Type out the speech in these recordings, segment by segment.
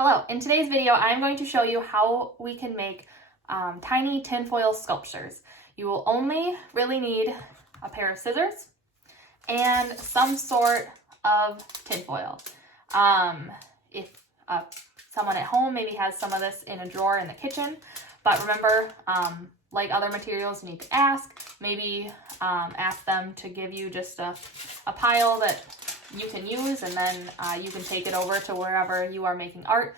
Hello, in today's video I'm going to show you how we can make tiny tinfoil sculptures. You will only really need a pair of scissors and some sort of tinfoil. If someone at home maybe has some of this in a drawer in the kitchen, but remember, like other materials, you need to ask. Maybe ask them to give you just a pile that you can use, and then you can take it over to wherever you are making art.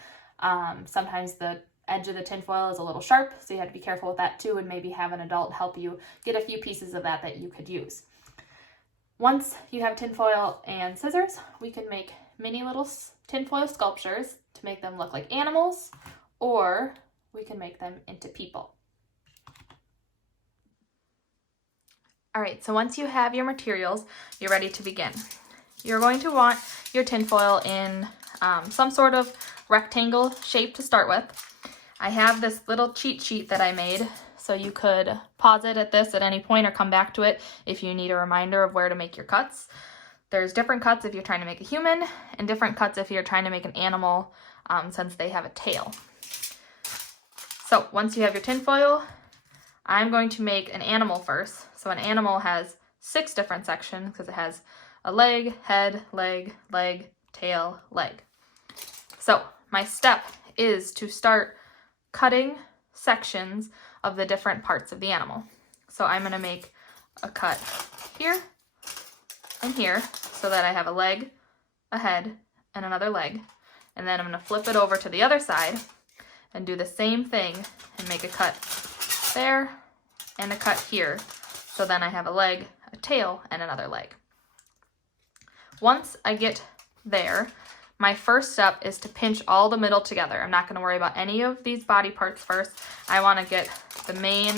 Sometimes the edge of the tinfoil is a little sharp, so you have to be careful with that too, and maybe have an adult help you get a few pieces of that you could use. Once you have tinfoil and scissors, we can make mini little tinfoil sculptures to make them look like animals, or we can make them into people. All right, so once you have your materials, you're ready to begin. You're going to want your tinfoil in some sort of rectangle shape to start with. I have this little cheat sheet that I made, so you could pause it at this at any point or come back to it if you need a reminder of where to make your cuts. There's different cuts if you're trying to make a human, and different cuts if you're trying to make an animal, since they have a tail. So once you have your tinfoil, I'm going to make an animal first. So an animal has 6 different sections because it has a leg, head, leg, tail, leg. So my step is to start cutting sections of the different parts of the animal. So I'm going to make a cut here and here so that I have a leg, a head, and another leg. And then I'm going to flip it over to the other side and do the same thing and make a cut there and a cut here. So then I have a leg, a tail, and another leg. Once I get there, my first step is to pinch all the middle together. I'm not going to worry about any of these body parts first. I want to get the main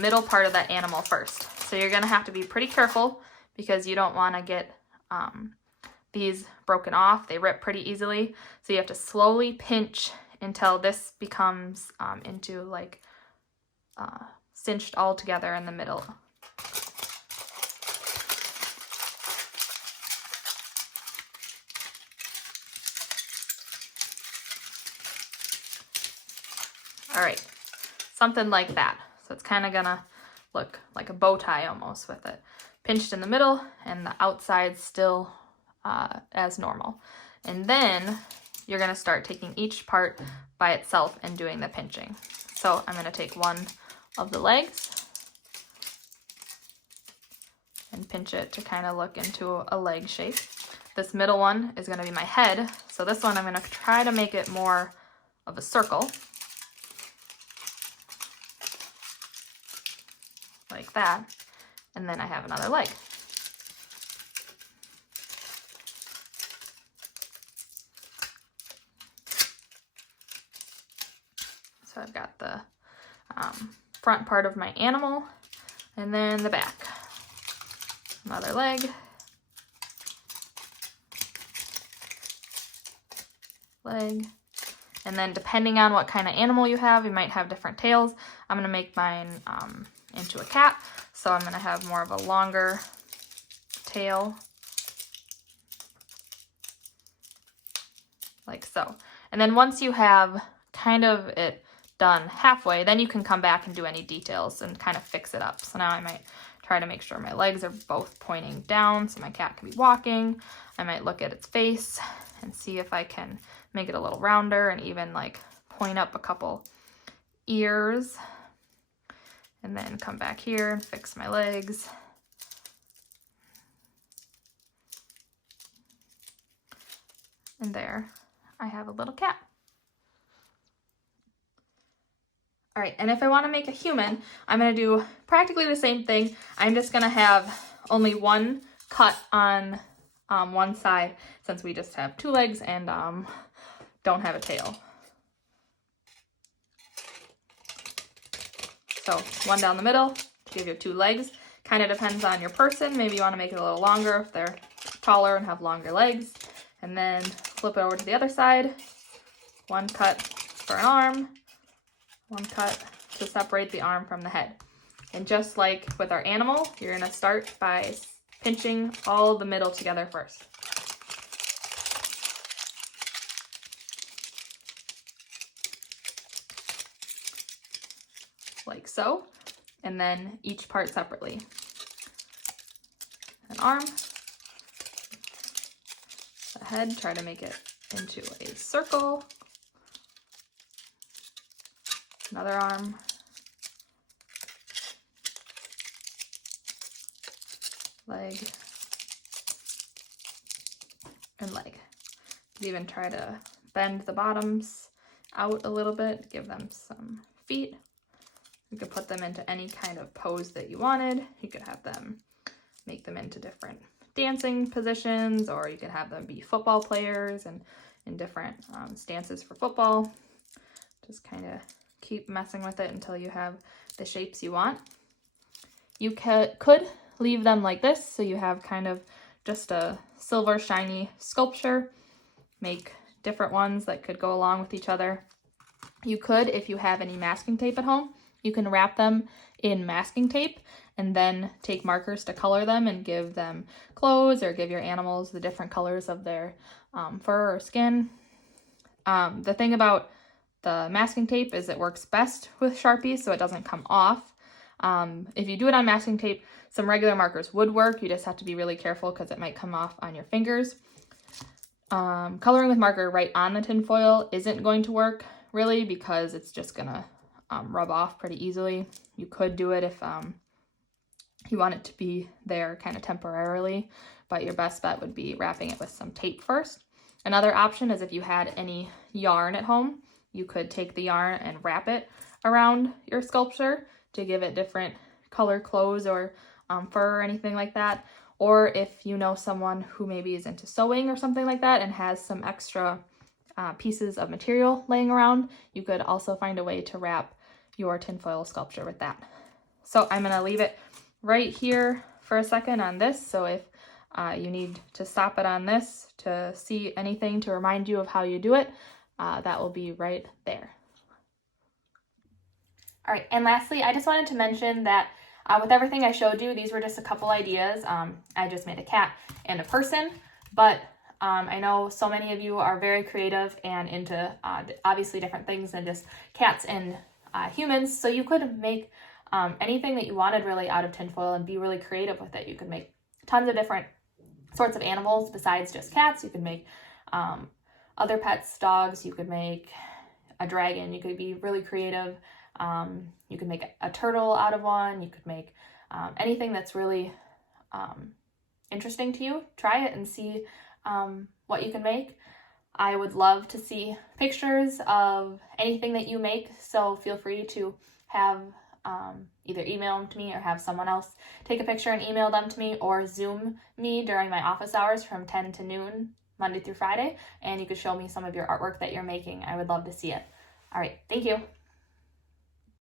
middle part of that animal first. So you're going to have to be pretty careful because you don't want to get these broken off. They rip pretty easily. So you have to slowly pinch until this becomes into like cinched all together in the middle. All right, something like that. So it's kind of gonna look like a bow tie almost with it pinched in the middle and the outside still as normal. And then you're gonna start taking each part by itself and doing the pinching. So I'm gonna take one of the legs and pinch it to kind of look into a leg shape. This middle one is gonna be my head. So this one I'm gonna try to make it more of a circle. Like that, and then I have another leg. So I've got the front part of my animal, and then the back. Another leg. Leg. And then depending on what kind of animal you have, you might have different tails. I'm going to make mine into a cat, so I'm going to have more of a longer tail, like so. And then once you have kind of it done halfway, then you can come back and do any details and kind of fix it up. So now I might try to make sure my legs are both pointing down so my cat can be walking. I might look at its face and see if I can make it a little rounder and even like point up a couple ears. And then come back here and fix my legs. And there I have a little cat. All right, and if I want to make a human, I'm going to do practically the same thing. I'm just going to have only one cut on one side since we just have 2 legs and don't have a tail. So one down the middle, give you 2 legs. Kind of depends on your person. Maybe you want to make it a little longer if they're taller and have longer legs. And then flip it over to the other side. 1 cut for an arm. 1 cut to separate the arm from the head. And just like with our animal, you're going to start by pinching all the middle together first. like so, and then each part separately. An arm, a head, try to make it into a circle, another arm, leg, and leg. You can even try to bend the bottoms out a little bit, give them some feet. You could put them into any kind of pose that you wanted. You could have them, make them into different dancing positions, or you could have them be football players and in different stances for football. Just kind of keep messing with it until you have the shapes you want. You could leave them like this, so you have kind of just a silver shiny sculpture. Make different ones that could go along with each other. You could, if you have any masking tape at home, you can wrap them in masking tape and then take markers to color them and give them clothes or give your animals the different colors of their fur or skin. The thing about the masking tape is it works best with Sharpies, so it doesn't come off. If you do it on masking tape, some regular markers would work. You just have to be really careful because it might come off on your fingers. Coloring with marker right on the tinfoil isn't going to work really because it's just gonna rub off pretty easily. You could do it if you want it to be there kind of temporarily, but your best bet would be wrapping it with some tape first. Another option is if you had any yarn at home, you could take the yarn and wrap it around your sculpture to give it different color clothes or fur or anything like that. Or if you know someone who maybe is into sewing or something like that and has some extra pieces of material laying around, you could also find a way to wrap your tinfoil sculpture with that. So I'm gonna leave it right here for a second on this. So if you need to stop it on this to see anything to remind you of how you do it, that will be right there. All right, and lastly, I just wanted to mention that with everything I showed you, these were just a couple ideas. I just made a cat and a person, but I know so many of you are very creative and into obviously different things than just cats and humans. So you could make anything that you wanted really out of tinfoil and be really creative with it. You could make tons of different sorts of animals besides just cats. You could make other pets, dogs. You could make a dragon. You could be really creative. You could make a turtle out of one. You could make anything that's really interesting to you. Try it and see what you can make. I would love to see pictures of anything that you make, so feel free to have either email them to me or have someone else take a picture and email them to me, or Zoom me during my office hours from 10 to noon, Monday through Friday, and you could show me some of your artwork that you're making. I would love to see it. All right, thank you.